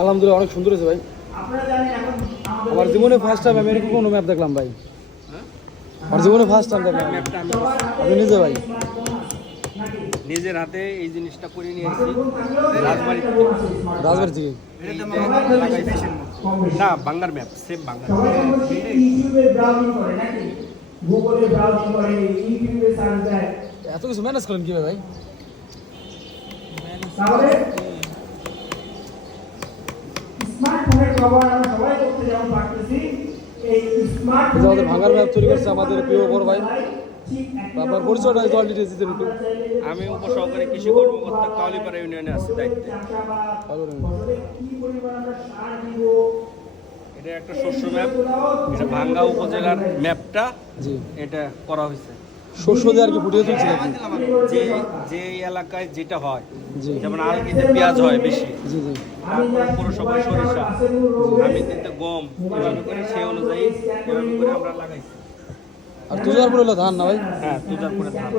আলহামদুলিল্লাহ অনেক সুন্দর হয়েছে ভাই। আমার জীবনে ফার্স্ট টাইম আমি এরকম কোনো ম্যাপ দেখলাম ভাই। আমার জীবনে ফার্স্ট টাইম দেখলাম ম্যাপটা আমি আপনি নিজে ভাই। নিজের হাতে এই জিনিসটা করে নিয়ে এসেছি রাজবাড়ি থেকে। রাজবাড়ি থেকে না, বাংলার ম্যাপ, সেম বাংলার। এত কিছু ম্যানেজ করেন কিভাবে ভাই? আমাদের ভাঙার ম্যাপ তৈরি করছে আমাদের প্রিয় বড় ভাই। আপনার পরিচয়টা জল ডিটেলস দিতেন একটু। আমি উপসহকারী কৃষি কর্মকর্তা কাউলিপাড়া ইউনিয়নে আছি দায়িত্বে। এটা একটা শস্য ম্যাপ, এটা ভাঙ্গা উপজেলার ম্যাপটা জি এটা করা হয়েছে। শস্য দিয়ে আর কি ফুটিয়ে তুলছে নাকি? যে যে এলাকায় যেটা হয়, জি যেমন আলগিতে পেঁয়াজ হয় বেশি, জি জি তারপরে পৌরসভায় সরিষা, আমি কিন্তু গম, এভাবে করে সেই অনুযায়ী এভাবে করে আমরা লাগাইছি। আর তুষারপুর হলো ধান না ভাই? হ্যাঁ, তুজারপুরে ধান।